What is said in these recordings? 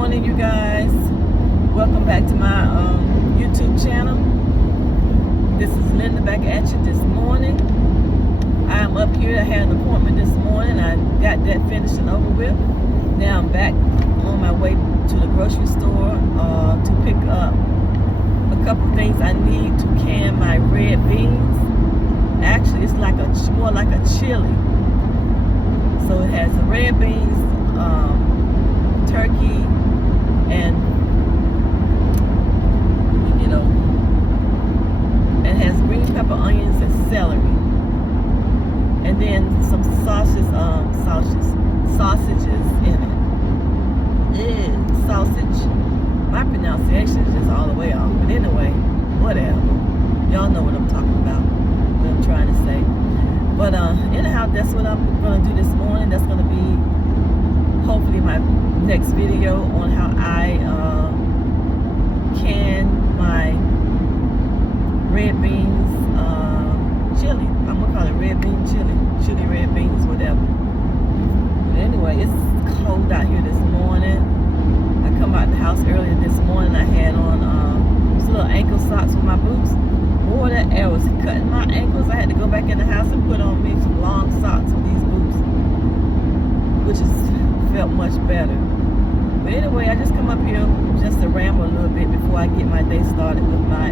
morning, you guys. Welcome back to my YouTube channel. This is Linda back at you this morning. I am up here. I had an appointment this morning. I got that finished and over with. Now I'm back on my way to the grocery store to pick up a couple things I need to can my red beans. Actually, it's like more like a chili. So it has the red beans, turkey, and it has green pepper, onions, and celery, and then some sausages in it. Sausage. My pronunciation is just all the way off, but anyway, whatever. Y'all know what I'm talking about, what I'm trying to say. But anyhow, that's what I'm gonna do this morning. That's gonna be hopefully my next video on how I can my red beans chili. I'm gonna call it red bean chili red beans, whatever. But anyway, it's cold out here this morning. I come out the house earlier this morning. I had on some little ankle socks with my boots. Boy, that air was cutting my ankles. I had to go back in the house and put on me some long socks with these boots, which has felt much better. But anyway, I just come up here just to ramble a little bit before I get my day started with my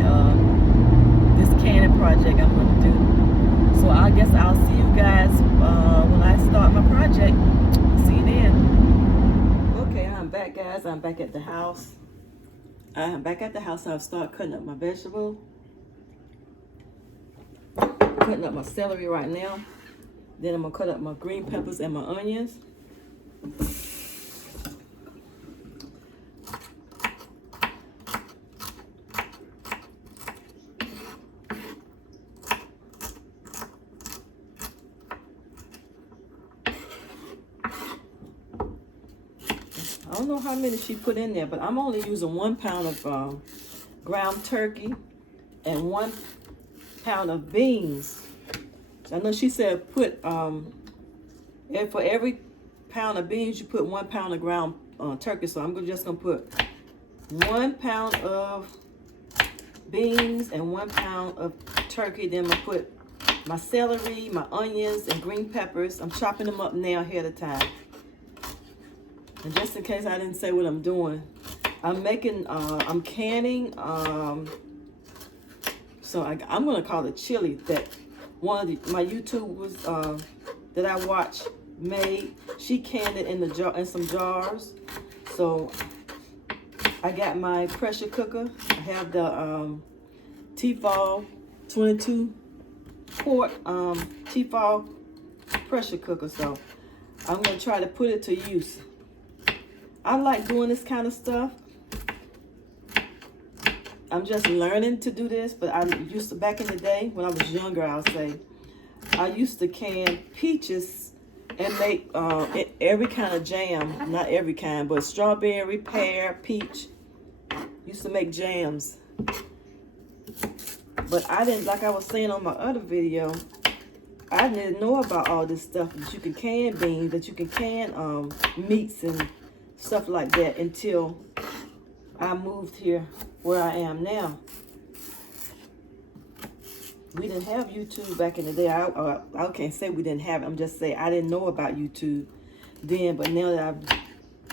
this canning project I'm going to do. So I guess I'll see you guys when I start my project. See you then. Okay, I'm back, guys. I'm back at the house. I'll start cutting up my vegetable. Cutting up my celery right now. Then I'm gonna cut up my green peppers and my onions. I don't know how many she put in there, but I'm only using 1 pound of ground turkey and 1 pound of beans. So I know she said put for every pound of beans you put 1 pound of ground turkey. So I'm just gonna put 1 pound of beans and 1 pound of turkey. Then I'm gonna put my celery, my onions, and green peppers. I'm chopping them up now ahead of time. And just in case I didn't say what I'm doing, I'm canning. So I'm gonna call it chili that one of my YouTubers that I watch made. She canned it in some jars. So I got my pressure cooker. I have the Tefal 22 quart Tefal pressure cooker. So I'm gonna try to put it to use. I like doing this kind of stuff. I'm just learning to do this, but I used to, back in the day when I was younger, I'll say, I used to can peaches and make every kind of jam. Not every kind, but strawberry, pear, peach. Used to make jams. But I didn't, like I was saying on my other video, I didn't know about all this stuff, that you can can beans, that you can can meats and stuff like that until I moved here where I am now. We didn't have YouTube back in the day. I can't say we didn't have it. I'm just saying I didn't know about YouTube then. But now that I've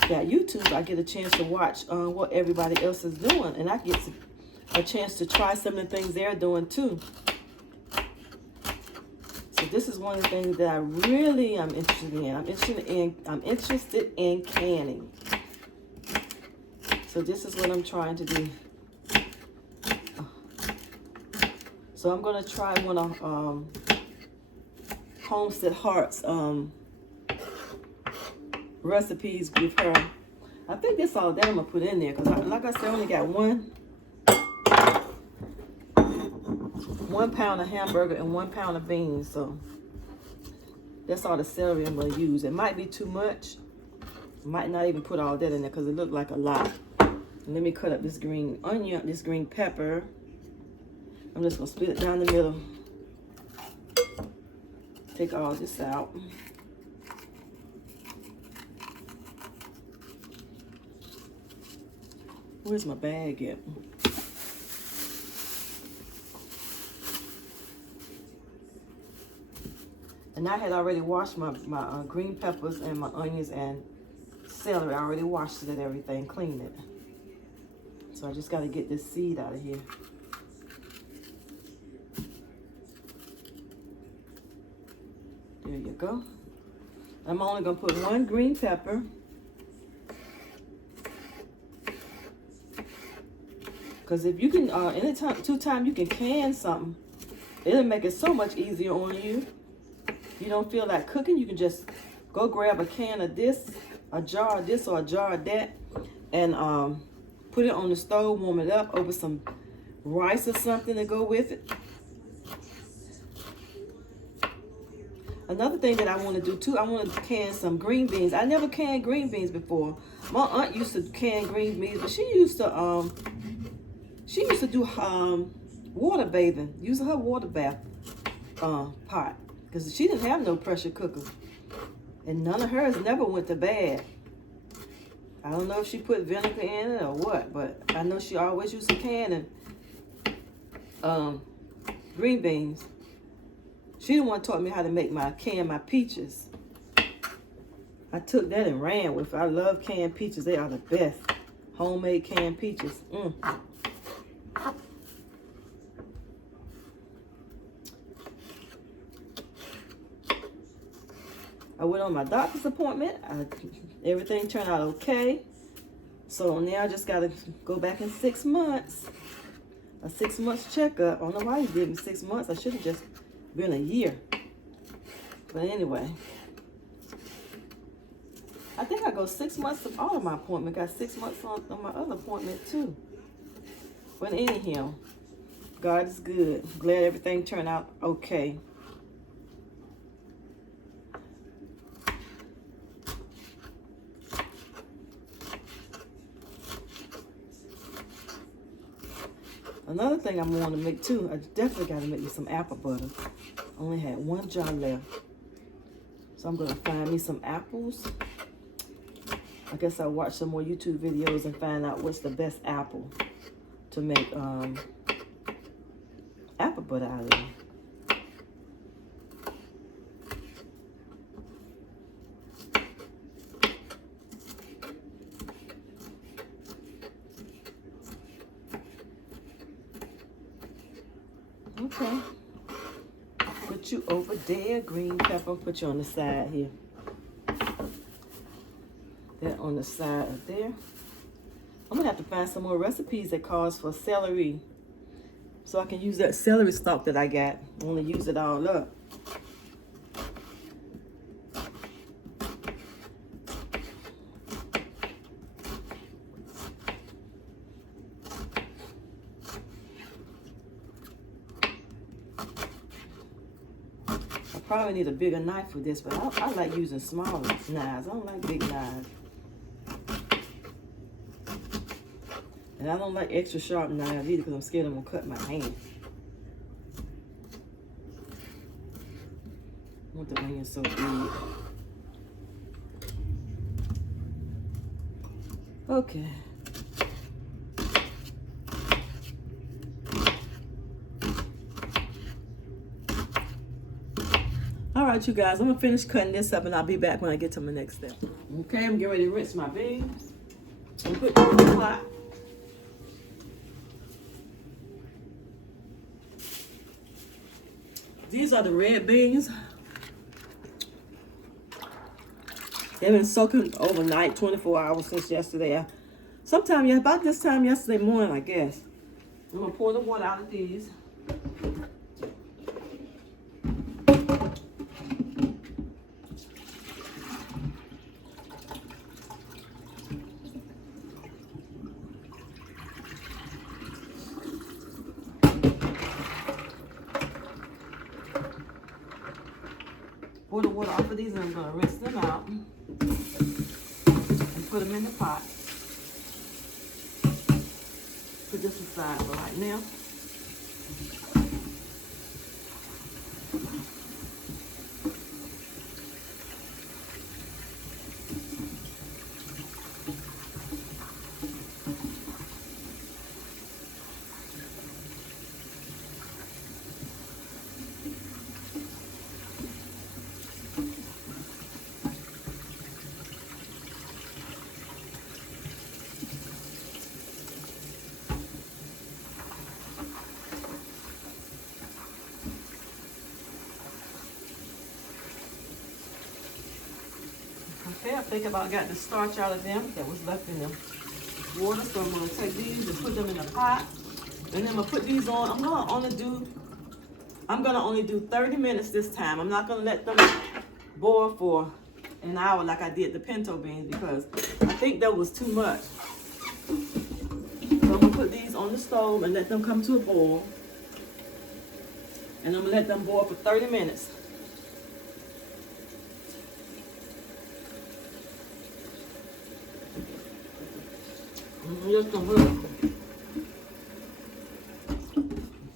got YouTube, I get a chance to watch what everybody else is doing. And I get a chance to try some of the things they're doing too. So this is one of the things that I really am interested in. I'm interested in canning. So this is what I'm trying to do. So I'm gonna try one of Homestead Heart's recipes with her. I think that's all that I'm gonna put in there because, like I said, I only got 1 pound of hamburger and 1 pound of beans. So that's all the celery I'm gonna use. It might be too much. Might not even put all that in there because it looked like a lot. Let me cut up this green onion, this green pepper. I'm just gonna split it down the middle. Take all this out. Where's my bag at? And I had already washed my green peppers and my onions and celery. I already washed it and everything, cleaned it. So I just got to get this seed out of here. There you go. I'm only going to put one green pepper. Because if you can, anytime, 2 times you can can something, it'll make it so much easier on you. You don't feel like cooking, you can just go grab a can of this, a jar of this or a jar of that, and put it on the stove, warm it up over some rice or something to go with it. Another thing that I want to do too, I want to can some green beans. I never canned green beans before. My aunt used to can green beans, but she used to do water bathing, using her water bath pot, because she didn't have no pressure cooker, and none of hers never went to bad. I don't know if she put vinegar in it or what, but I know she always used to can green beans. She the one taught me how to make my peaches. I took that and ran with it. I love canned peaches. They are the best. Homemade canned peaches. I went on my doctor's appointment. Everything turned out okay. So now I just got to go back in 6 months. A 6 months checkup. I don't know why he did me 6 months. I should have just been a year. But anyway. I think I go 6 months of all of my appointment. Got 6 months on my other appointment too. But anyhow, God is good. Glad everything turned out okay. Another thing I'm wanting to make too, I definitely got to make me some apple butter. I only had 1 jar left. So I'm going to find me some apples. I guess I'll watch some more YouTube videos and find out what's the best apple to make apple butter out of. Okay. Put you over there, green pepper. Put you on the side here. That on the side of there. I'm gonna have to find some more recipes that calls for celery, so I can use that celery stalk that I got. I want to use it all up. Probably need a bigger knife for this, but I like using smaller knives. I don't like big knives. And I don't like extra sharp knives either because I'm scared I'm going to cut my hand. I want the onion so big. Okay. All right, you guys, I'm gonna finish cutting this up and I'll be back when I get to my next step. Okay, I'm getting ready to rinse my beans and put them in the pot. These are the red beans. They've been soaking overnight, 24 hours since yesterday. Sometime, yeah, about this time yesterday morning, I guess. I'm gonna pour the water out of these. Pour the water off of these and I'm going to rinse them out and put them in the pot. Put this aside for right now. Okay, I think about got the starch out of them that was left in them water. So I'm gonna take these and put them in a pot. And then I'm gonna put these on. I'm gonna only do 30 minutes this time. I'm not gonna let them boil for an hour like I did the pinto beans because I think that was too much. So I'm gonna put these on the stove and let them come to a boil. And I'm gonna let them boil for 30 minutes.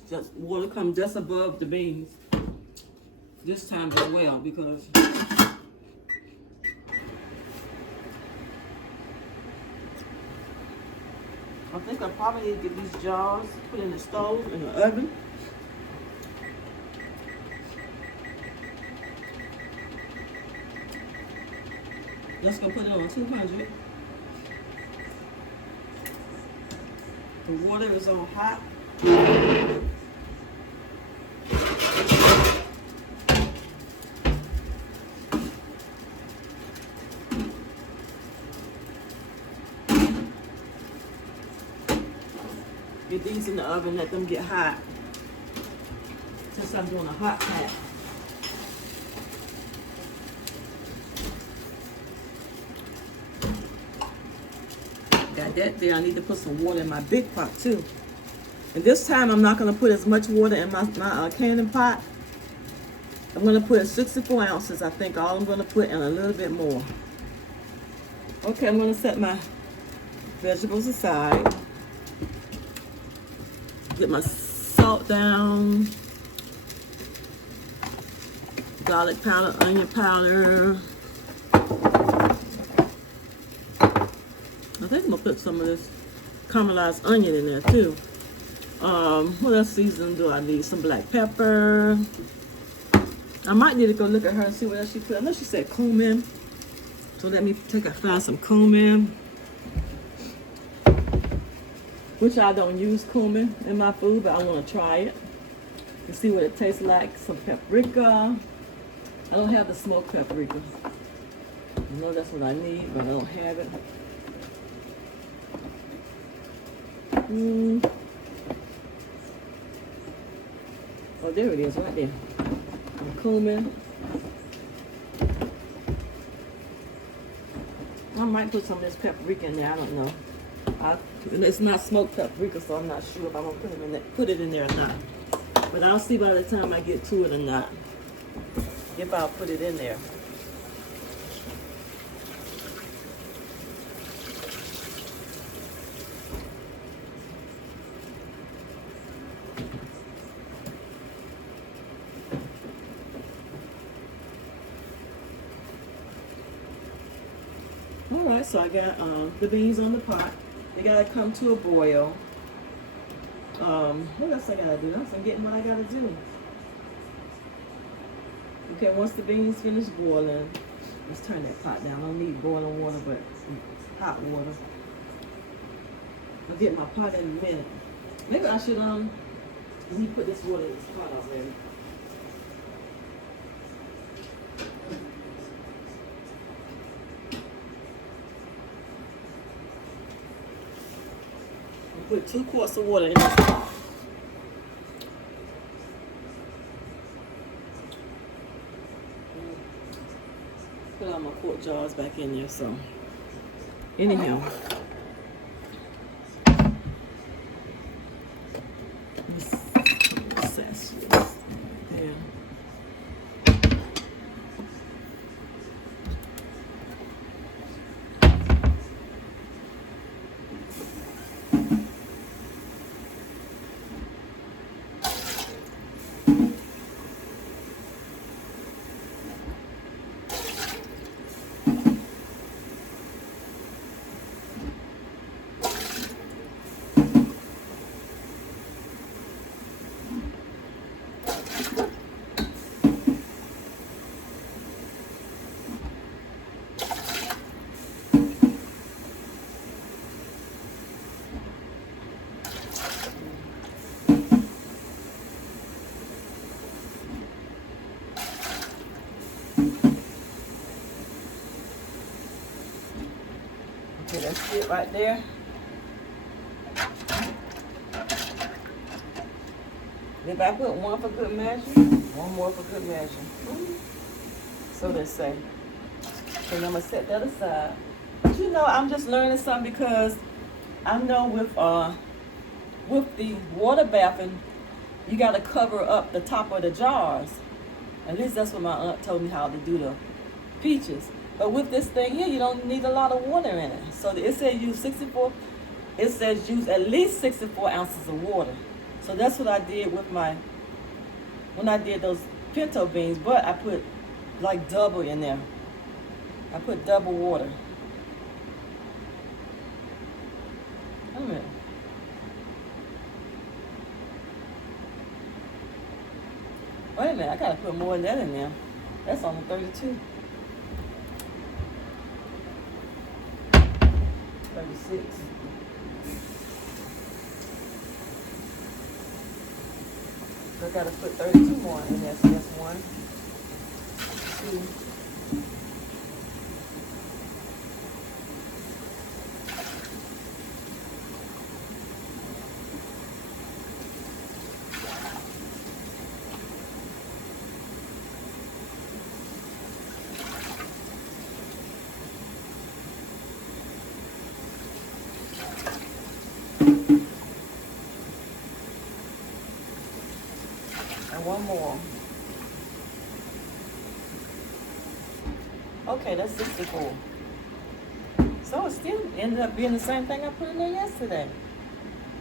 Just water come just above the beans this time as well because I think I probably need to get these jars put in the stove in the oven. Just gonna put it on 200. The water is on hot. Get these in the oven, let them get hot. Since I'm doing a hot pat. Got that there. I need to put some water in my big pot too. And this time I'm not going to put as much water in my canning pot. I'm going to put 64 ounces. I think all I'm going to put and a little bit more. Okay, I'm going to set my vegetables aside. Get my salt down. Garlic powder, onion powder. I think I'm gonna put some of this caramelized onion in there too. What else seasoning do I need? Some black pepper. I might need to go look at her and see what else she put. I know she said cumin. So let me find some cumin. Which I don't use cumin in my food, but I want to try it and see what it tastes like. Some paprika. I don't have the smoked paprika. I know that's what I need, but I don't have it. Oh, there it is, right there. Cumin. I might put some of this paprika in there. I don't know. It's not smoked paprika, so I'm not sure if I'm gonna put it in there or not. But I'll see by the time I get to it or not. If I'll put it in there. Alright, so I got the beans on the pot. They gotta come to a boil. What else I gotta do? I'm forgetting what I gotta do. Okay, once the beans finish boiling, let's turn that pot down. I don't need boiling water, but hot water. I'll get my pot in a minute. Maybe I should let me put this water in this pot already. Put 2 quarts of water in this pot. Put all my quart jars back in there, so anyhow. Yeah. Okay, that's it right there. If I put one for good measure, one more for good measure. So they say. So I'm gonna set that aside. But you know, I'm just learning something because I know with the water bathing, you gotta cover up the top of the jars. At least that's what my aunt told me how to do the peaches. But with this thing here, you don't need a lot of water in it. So it says use 64. It says use at least 64 ounces of water. So that's what I did with when I did those pinto beans, but I put like double in there. I put double water. Wait a minute. Wait a minute, I gotta put more than that in there. That's only 32. 36. I gotta put 32 more in there. So that's 1, 2, 1 more. Okay, that's 64. So it still ended up being the same thing I put in there yesterday.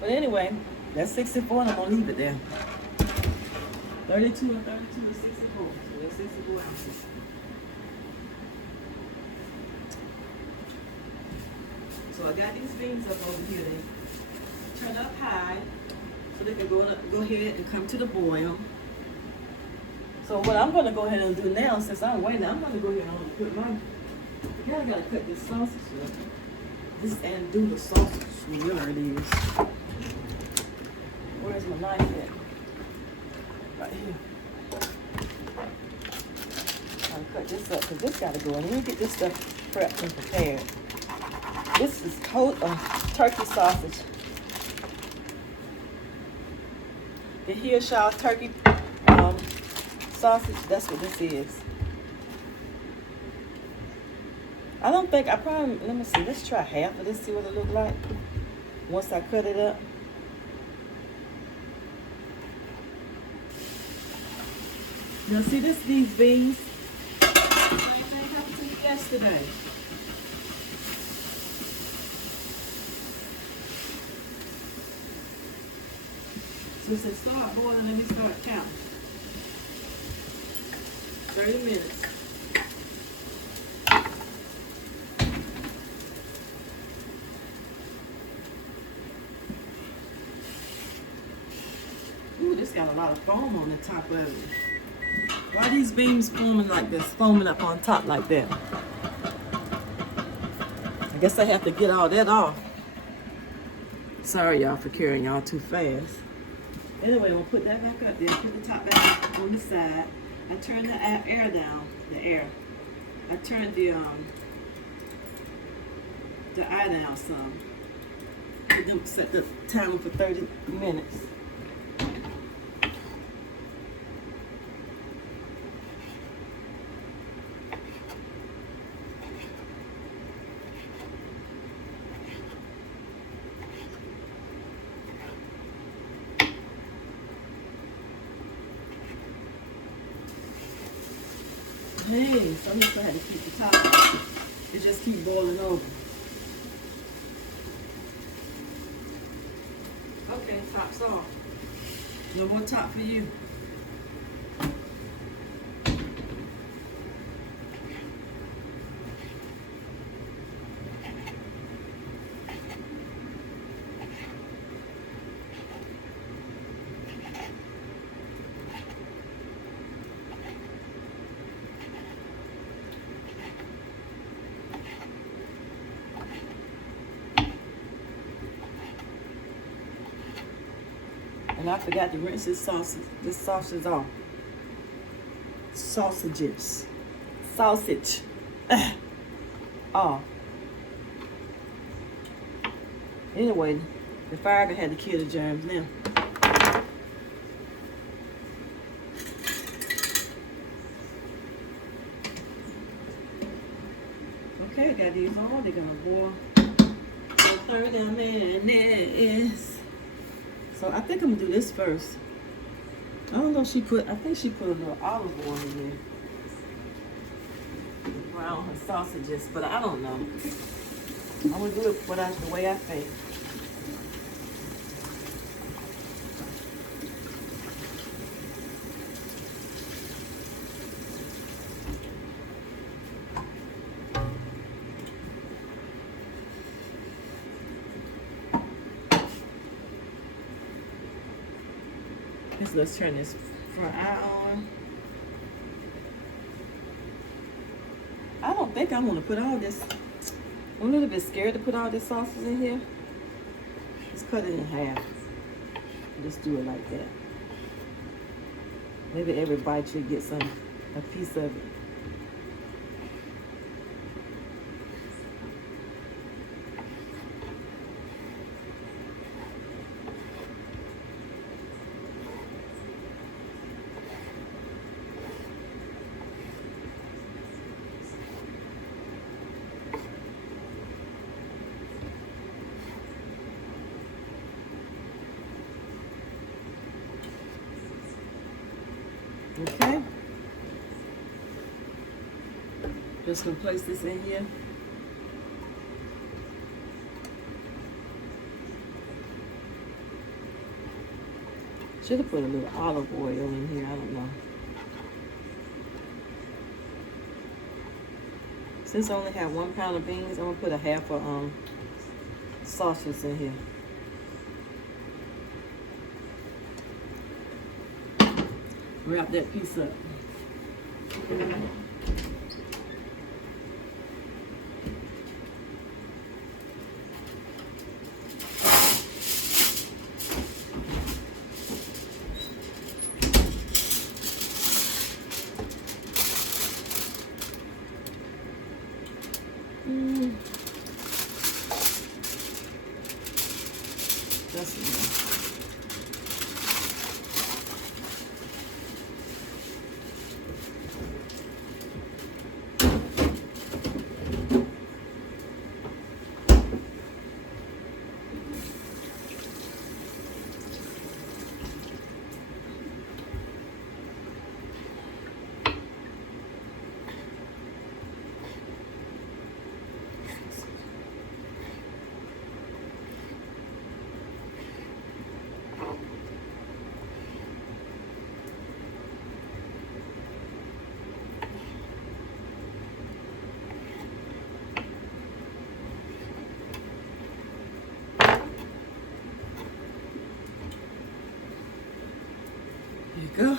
But anyway, that's 64 and I'm gonna leave it there. 32 and 32 is 64. So that's 64 ounces. So I got these beans up over here. They turn up high so they can go ahead and come to the boil. So what I'm gonna go ahead and do now, since I'm waiting, I'm gonna go ahead and put I gotta cut this sausage up. This and do the sausage, whatever it is. Where's my knife at? Right here. I'm gonna cut this up because this gotta go in. Let me get this stuff prepped and prepared. This is turkey sausage. The Hirschau turkey sausage, that's what this is. I don't think, let me see, let's try half of this, see what it looks like once I cut it up. Now see these beans, same thing happened to me yesterday. So it said start boiling, let me start counting. 30 minutes. Ooh, this got a lot of foam on the top of it. Why are these beans foaming like this, foaming up on top like that? I guess I have to get all that off. Sorry y'all for carrying y'all too fast. Anyway, we'll put that back up there, put the top back on the side. I turn the air down, I turn the eye down some. Set the timer for 30 minutes. Hey, so I'm just gonna have to keep the top off. It just keep boiling over. Okay, top's off. No more top for you. And I forgot to rinse this sausage off. Sausage. Off. Anyway, the fire had to kill the germs now. Okay, I got these on. They're gonna boil for 30 minutes. So I think I'm gonna do this first. I don't know. I think she put a little olive oil in there. Brown her sausages, but I don't know. I'm gonna do it the way I think. Let's turn this front eye on. I don't think I want to put all this. I'm a little bit scared to put all this sauces in here. Let's cut it in half. Just do it like that. Maybe every bite you get a piece of it. Okay. Just gonna place this in here. Should have put a little olive oil in here. I don't know. Since I only have 1 pound of beans, I'm gonna put a half of sausage in here. Wrap that piece up. That's enough. There you go.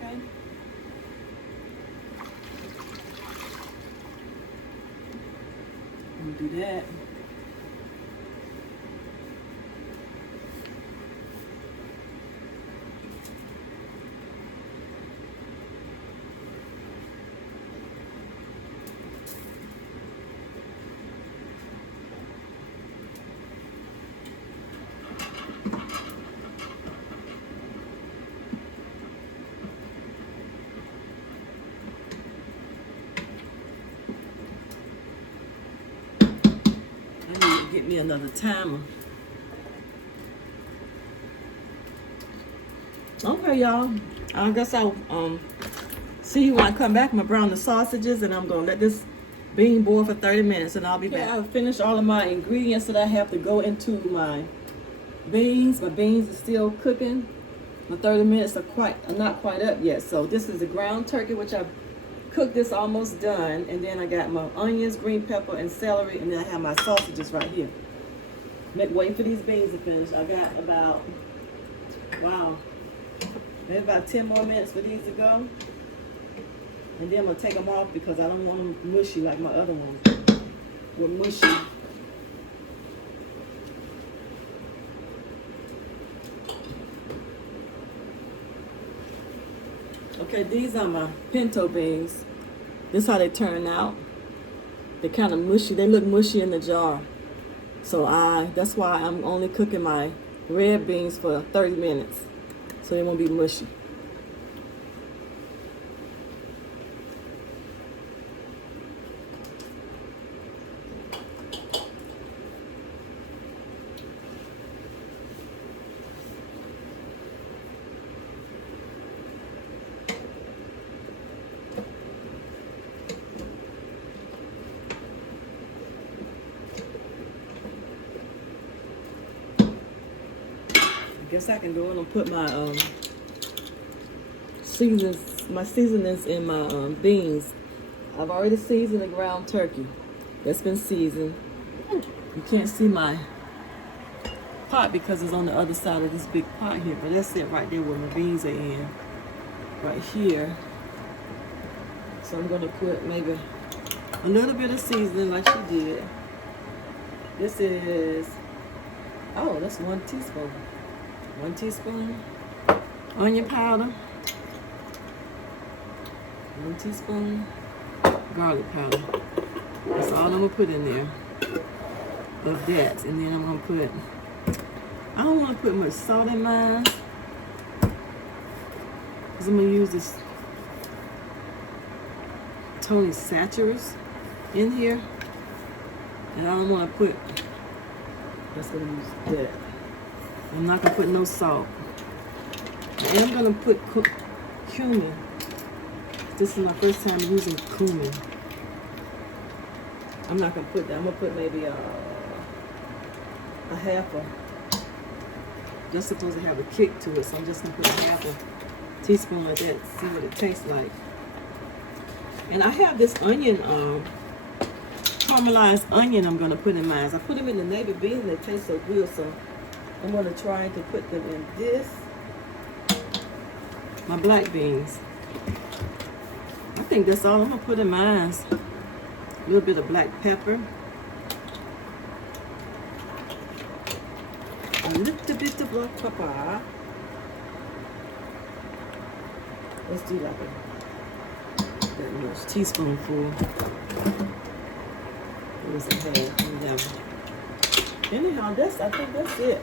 Okay. Do that. Get me another timer. Okay, y'all. I guess I'll see you when I come back. I'm gonna brown the sausages, and I'm gonna let this bean boil for 30 minutes, and I'll be back. I've finished all of my ingredients that I have to go into my beans. My beans are still cooking. My 30 minutes are not quite up yet. So this is the ground turkey, which I've cooked this almost done, and then I got my onions, green pepper, and celery, and then I have my sausages right here. Wait for these beans to finish. I got about, wow, Maybe about 10 more minutes for these to go. And then I'm gonna take them off because I don't want them mushy like my other one. With mushy. Okay, these are my pinto beans. This is how they turn out. They're kind of mushy. They look mushy in the jar. So that's why I'm only cooking my red beans for 30 minutes. So they won't be mushy. I guess I can go in and put my seasonings in my beans. I've already seasoned the ground turkey. That's been seasoned. You can't see my pot because it's on the other side of this big pot here, but that's it right there where my beans are in. Right here. So I'm gonna put maybe a little bit of seasoning like she did. This is, oh, that's 1 teaspoon. 1 teaspoon onion powder, 1 teaspoon garlic powder. That's all I'm gonna put in there of that. And then I'm gonna put, I don't wanna put much salt in mine because I'm gonna use this Tony Chachere's in here. And I don't wanna put, just gonna use that. I'm not gonna put no salt. And I'm gonna put cumin. This is my first time using cumin. I'm not gonna put that. I'm gonna put maybe a half a. Just supposed to have a kick to it, so I'm just gonna put a half a teaspoon of that. See what it tastes like. And I have this onion, caramelized onion. I'm gonna put in mine. I put them in the navy beans and they taste so good. So I'm going to try to put them in this, my black beans. I think that's all I'm going to put in mine. A little bit of black pepper. A little bit of black pepper. Let's do like that much teaspoonful. It was a half, whatever. Anyhow, I think that's it.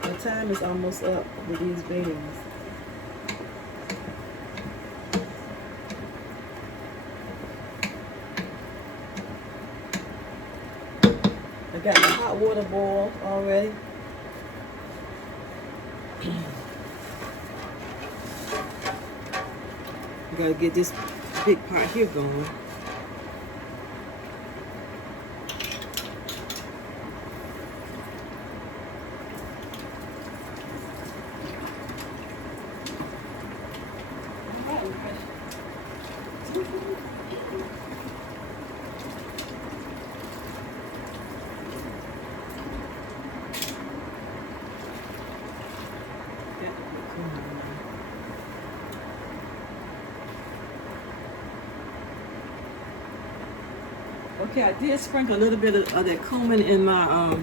The time is almost up with these beans. I got the hot water boiled already. I gotta get this big pot here going. Okay, I did sprinkle a little bit of that cumin in my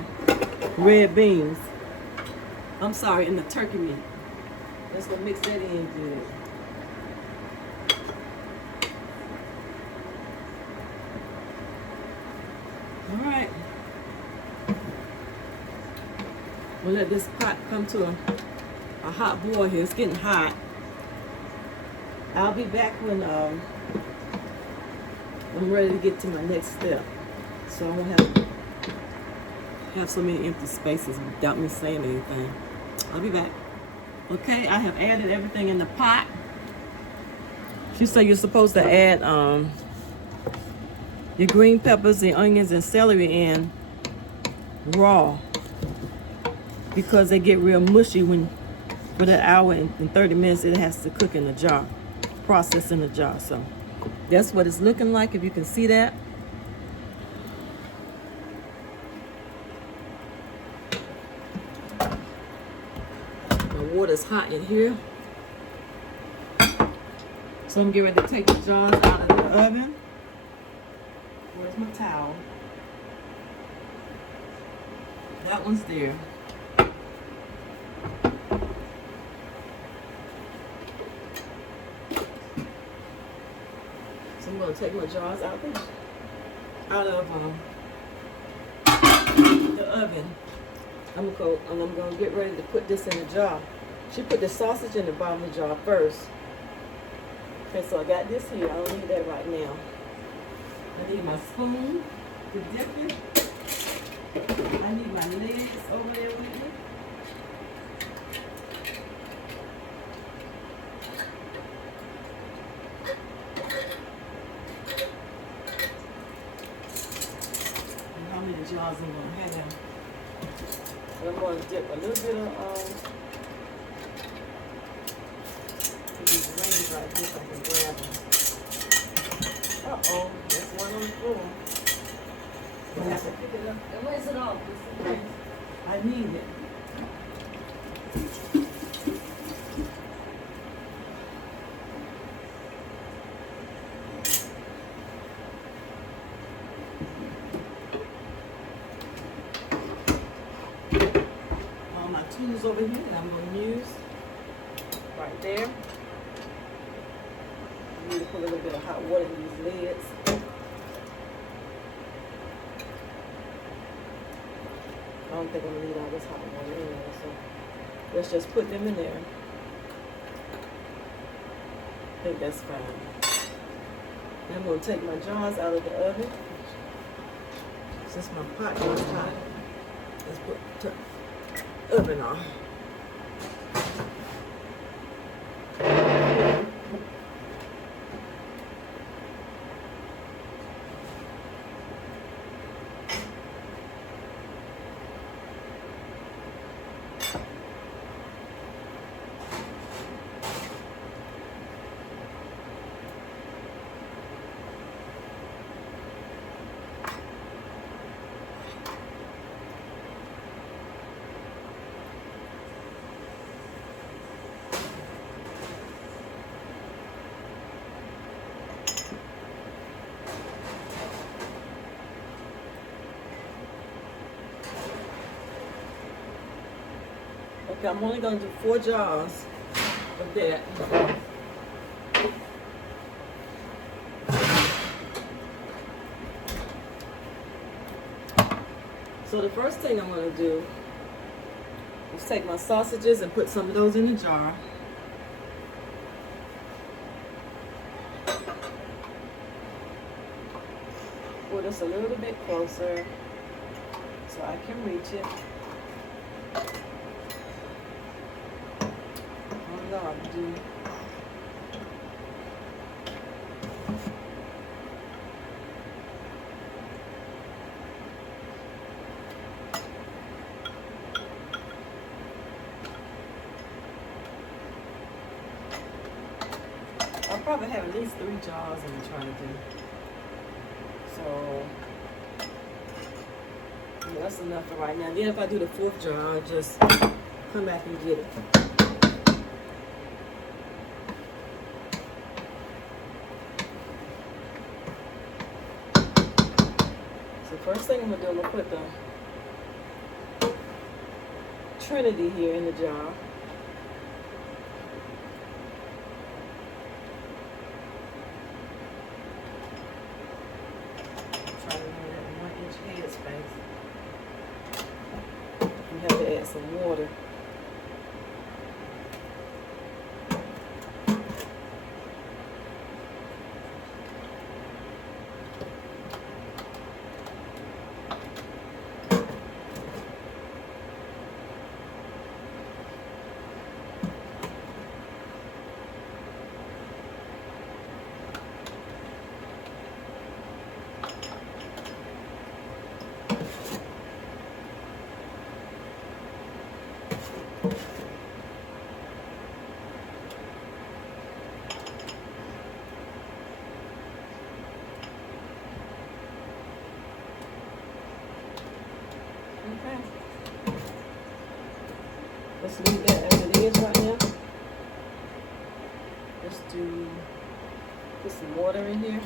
red beans. I'm sorry, in the turkey meat. Let's go mix that in good. All right. We'll let this pot come to a hot boil here. It's getting hot. I'll be back when I'm ready to get to my next step. So I won't have so many empty spaces without me saying anything. I'll be back. Okay, I have added everything in the pot. She said you're supposed to add your green peppers, the onions, and celery in raw because they get real mushy when for that hour and 30 minutes it has to cook in the jar, process in the jar. So that's what it's looking like, if you can see that. My water's hot in here. So I'm getting ready to take the jars out of the oven. Where's my towel? That one's there. So I'm going to take my jars out of the oven. I'm going to get ready to put this in the jar. She put the sausage in the bottom of the jar first. Okay, so I got this here. I don't need that right now. I need my spoon to dip it. I need my legs over there with me. And how many jars I'm going to have. So I'm going to dip a little bit of these rings right here so I can grab them. Uh-oh, there's one on the floor. I have to pick it up. And where's it all? I need it. All my tools over here that I'm going to use. Right there. I need to put a little bit of hot water in these lids. I don't think I'm going to need all this hot water in there, so let's just put them in there. I think that's fine. Then I'm going to take my jars out of the oven. Since my pot is hot, let's put the oven on. Okay, I'm only going to do 4 jars of that. So the first thing I'm going to do is take my sausages and put some of those in the jar. Pull this a little bit closer so I can reach it. Do. I'll probably have at least 3 jars I'm trying to do. So yeah, that's enough for right now. Then if I do the 4th jar, I'll just come back and get it. First thing I'm going to do, I'm going to put the Trinity here in the jar. Try to remember that 1-inch head space. You have to add some water. Okay. Let's leave that as it is right now. Let's do Put some water in here.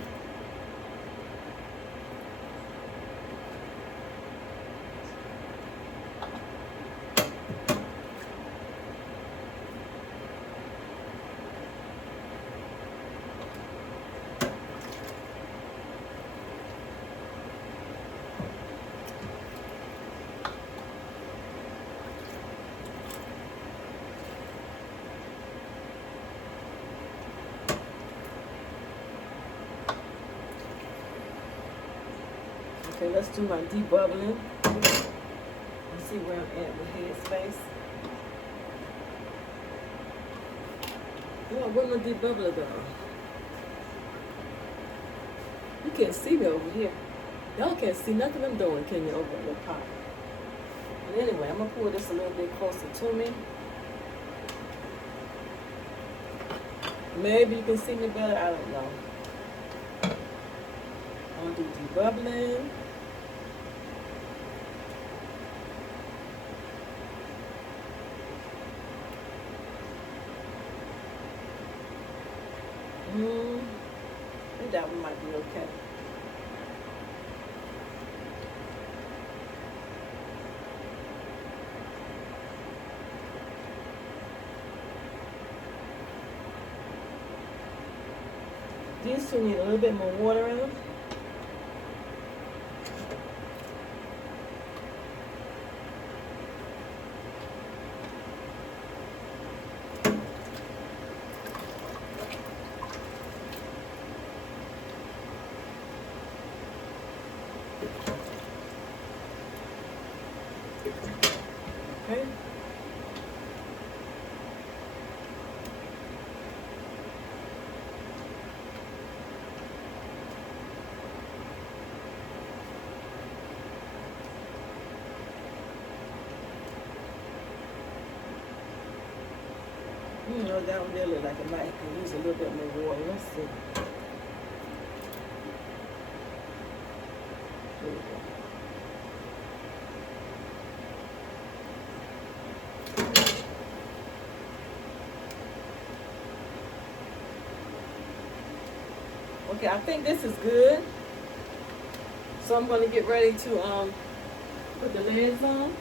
Okay, let's do my debubbling. Let's see where I'm at with Headspace. Oh, where my debubbler go? You can't see me over here. Y'all can't see nothing I'm doing, can you, over in the pot? But anyway, I'm gonna pull this a little bit closer to me. Maybe you can see me better, I don't know. I'm gonna do debubbling. I think that one might be okay. These two need a little bit more water in them. Okay. You know, that one there look like it might use a little bit more water. Let's see. There we go. Okay, I think this is good. So I'm going to get ready to put the lids on.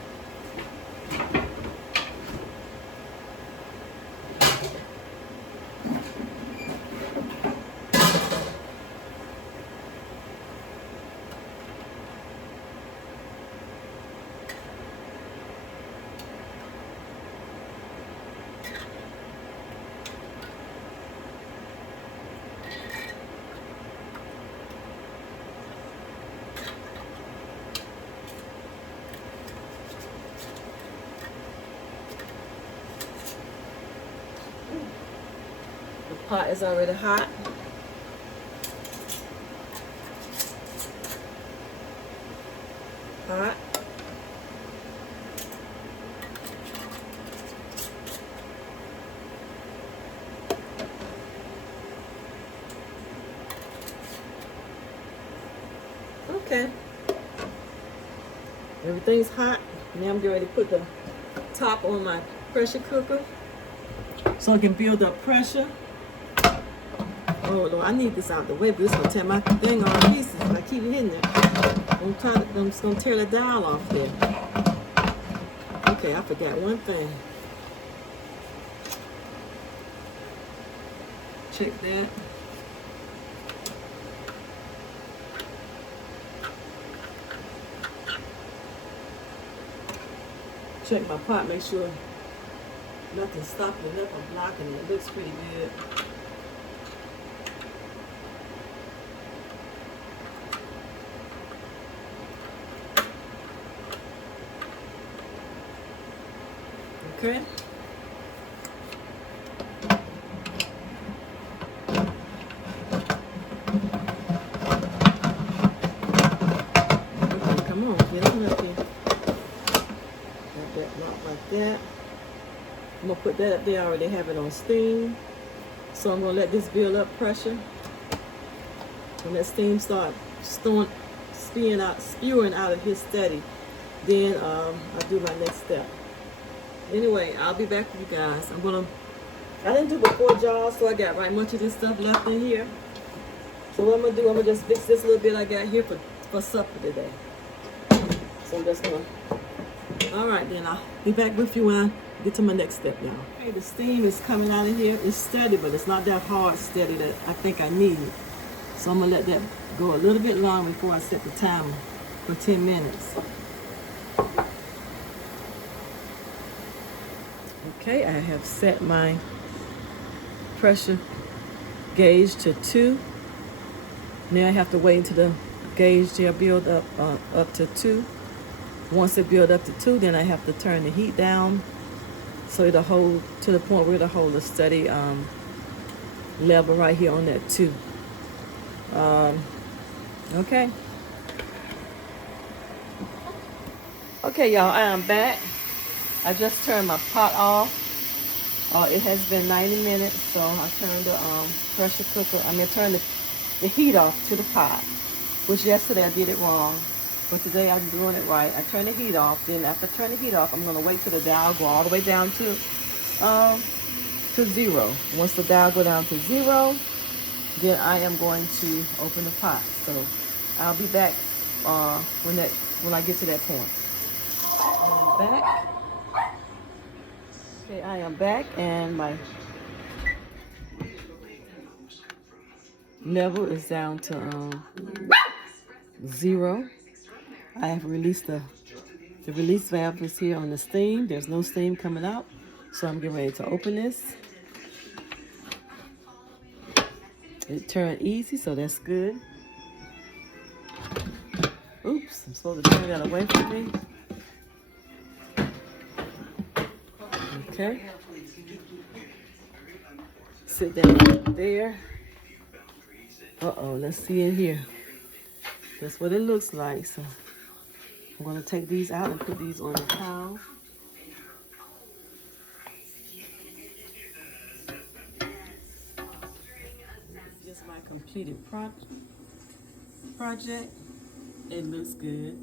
The pot is already hot. Hot. Okay. Everything's hot. Now I'm getting ready to put the top on my pressure cooker so I can build up pressure. Oh Lord, I need this out the way, but it's gonna tear my thing all to pieces if I keep hitting it. I'm just gonna tear the dial off there. Okay, I forgot one thing. Check that. Check my pot, make sure nothing's stopping it up or blocking it. It looks pretty good. Okay. Okay, come on, get on up here. Got that locked like that. I'm gonna put that up there. I already have it on steam. So I'm gonna let this build up pressure. When that steam start spewing out of here steady, then I'll do my next step. Anyway, I'll be back with you guys. I didn't do the 4 jars, so I got right much of this stuff left in here. So what I'm gonna do, I'm gonna just fix this little bit I got here for supper today. So I'm just gonna, all right, then I'll be back with you when I get to my next step, y'all. Okay, the steam is coming out of here. It's steady, but it's not that hard steady that I think I need. So I'm gonna let that go a little bit long before I set the timer for 10 minutes. Okay, I have set my pressure gauge to 2. Now I have to wait until the gauge there build up to 2. Once it build up to 2, then I have to turn the heat down so it'll hold to the point where it'll hold a steady level right here on that 2. Okay. Okay, y'all, I am back. I just turned my pot off. It has been 90 minutes, so I turned the pressure cooker. Turned the heat off to the pot, which yesterday I did it wrong, but today I'm doing it right. I turn the heat off. Then after I turn the heat off, I'm gonna wait till the dial go all the way down to 0. Once the dial go down to 0, then I am going to open the pot. So I'll be back when I get to that point. I'm back. Okay, I am back, and my level is down to 0. I have released the release valve is here on the steam. There's no steam coming out, so I'm getting ready to open this. It turned easy, so that's good. Oops, I'm supposed to turn that away from me. Okay. Sit down there. Uh-oh, let's see in here. That's what it looks like. So I'm going to take these out and put these on the towel. This is my completed project. It looks good.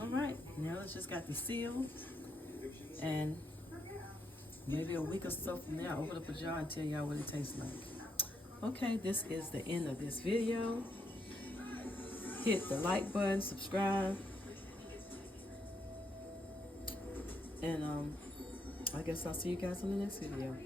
All right, now it's just got the seal, and maybe a week or so from there, I'll open up a jar and tell y'all what it tastes like. Okay, this is the end of this video. Hit the like button, subscribe, and I guess I'll see you guys in the next video.